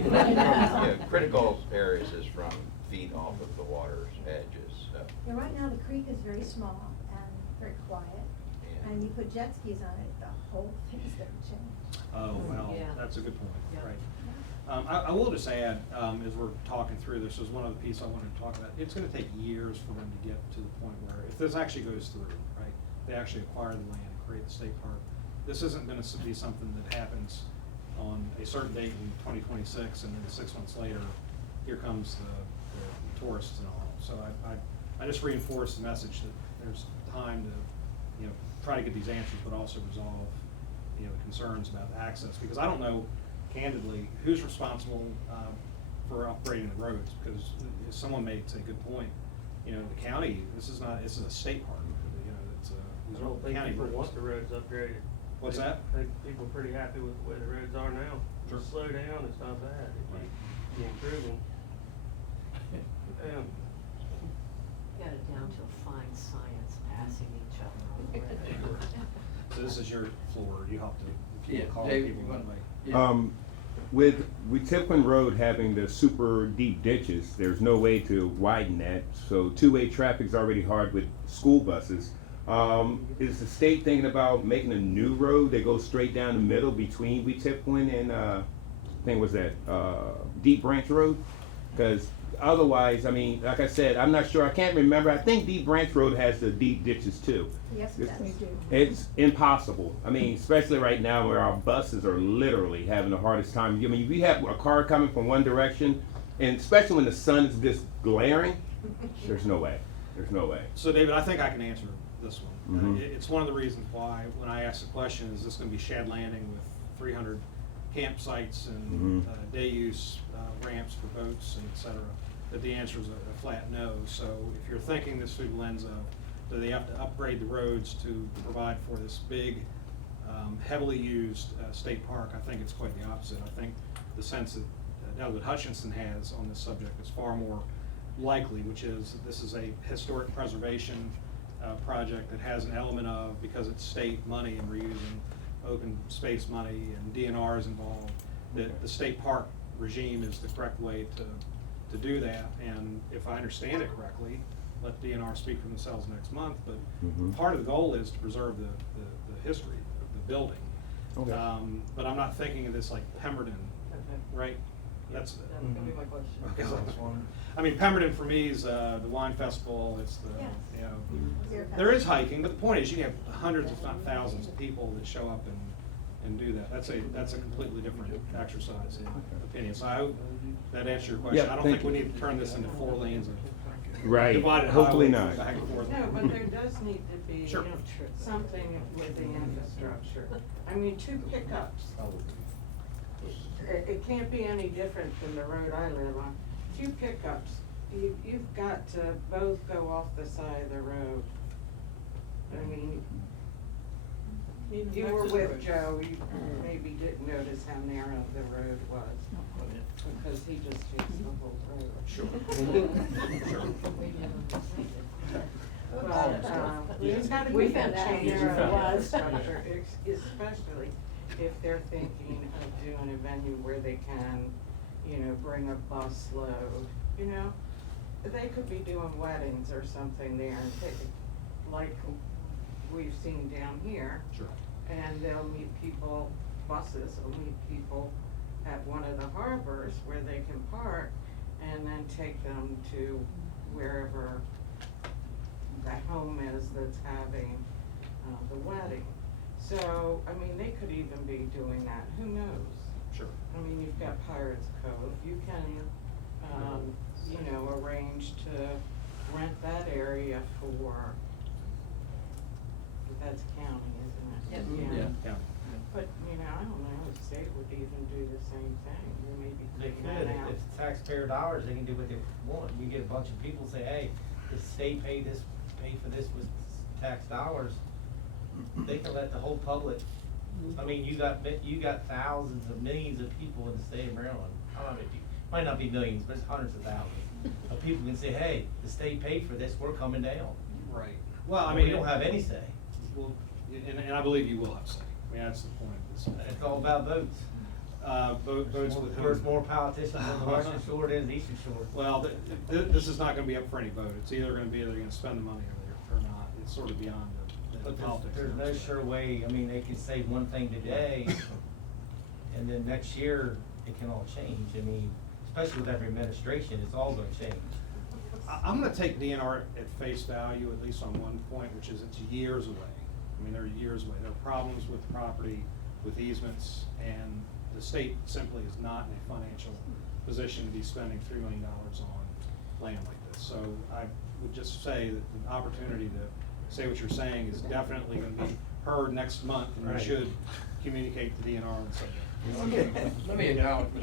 mean, yeah, critical areas is from feet off of the water's edges, so. Yeah, right now the creek is very small and very quiet, Yeah. and you put jet skis on it, the whole thing's gonna change. Oh, well, Yeah. that's a good point, Yeah. right. I will just add, as we're talking through this, there's one other piece I wanted to talk about. It's gonna take years for them to get to the point where, if this actually goes through, right, they actually acquire the land and create the state park. This isn't gonna be something that happens on a certain date in 2026, and then 6 months later, here comes the tourists and all. So I just reinforce the message that there's time to, you know, try to get these answers, but also resolve, you know, the concerns about the access, because I don't know candidly who's responsible for upgrading the roads, because someone made a good point, you know, the county, this is a state park, you know, it's these I don't are think county people roads. want the roads upgraded. What's They- that? I think people are pretty happy with the way the roads are now. Sure. Just slow down, it's not bad. Right. You improve them. Got it down to a fine science, passing each other on the road. So this is your floor, you have to Yeah, call Dave, people you that wanna- way. With Tiplin Road having the super deep ditches, there's no way to widen that, so two-way traffic's already hard with school buses. Is the state thinking about making a new road that goes straight down the middle between Tiplin and, I think was that, Deep Branch Road? Cause otherwise, I mean, like I said, I'm not sure, I can't remember, I think Deep Branch Road has the deep ditches too. Yes, it does. We do. It's impossible. I mean, especially right now where our buses are literally having the hardest time. I mean, we have a car coming from one direction, and especially when the sun is just glaring, there's no way. There's no way. So David, I think I can answer this one. Mhm. It's one of the reasons why, when I asked the question, is this gonna be Shad Landing with 300 campsites and Mhm. day use ramps for boats and et cetera, that the answer is a flat no. So if you're thinking this through the lens of, do they have to upgrade the roads to provide for this big, heavily used state park, I think it's quite the opposite. I think the sense that Elwood Hutchinson has on this subject is far more likely, which is that this is a historic preservation project that has an element of, because it's state money and we're using open space money and DNR is involved, that the state park regime is the correct way to do that. And if I understand it correctly, let DNR speak for themselves next month, but Mhm. part of the goal is to preserve the history of the building. Okay. But I'm not thinking of this like Pemberton, right? That's. That was gonna be my question. Okay. I mean, Pemberton for me is the wine festival, it's the, Yes. you know, Beer there is festival. hiking, but the point is you have hundreds if not thousands of people that show up and do that. That's a completely different exercise in opinion. So I hope that answers your question. Yeah, I don't thank think we you. need to turn this into 4 lanes of Right. divided Hopefully highways not. back and forth. No, but there does need to be Sure. something with the infrastructure. I mean, 2 pickups. It can't be any different than the road I live on. 2 pickups, you've got to both go off the side of the road. I mean, you were with Joe, you maybe didn't notice how narrow the road was, because he just used the whole road. Sure. Sure. But, there's gotta We be a found out change in narrow it was. infrastructure, especially if they're thinking of doing a venue where they can, you know, bring a bus load, you know? They could be doing weddings or something there, and like we've seen down here. Sure. And they'll meet people, buses will meet people at one of the harbors where they can park and then take them to wherever the home is that's having the wedding. So, I mean, they could even be doing that, who knows? Sure. I mean, you've got Pirates Cove, you can, you know, arrange to rent that area for, that's county, isn't it? Yep. Yeah. But, you know, I don't know, the state would even do the same thing, they may be They taking could, that out. if it's taxpayer dollars, they can do what they want. You get a bunch of people say, hey, the state paid for this with tax dollars. They can let the whole public, I mean, you got thousands of millions of people in the state of Maryland. I don't know if you, might not be millions, but it's hundreds of thousands of people can say, hey, the state paid for this, we're coming down. Right. Well, I And mean. we don't have any say. Well, and I believe you will have say. I mean, that's the point. It's all about votes. votes with There's whom? more politicians on the western shore than the eastern shore. Well, this is not gonna be up for any vote. It's either gonna be, they're gonna spend the money or not. It's sort of beyond the But politics. there's no sure way, I mean, they can say one thing today, and then next year, it can all change. I mean, especially with every administration, it's all gonna change. I'm gonna take DNR at face value, at least on one point, which is it's years away. I mean, they're years away. There are problems with property, with easements, and the state simply is not in a financial position to be spending $3 million on land like this. So I would just say that the opportunity to say what you're saying is definitely gonna be heard next month, and we Right. should communicate to DNR on the subject. Let me acknowledge, Mr.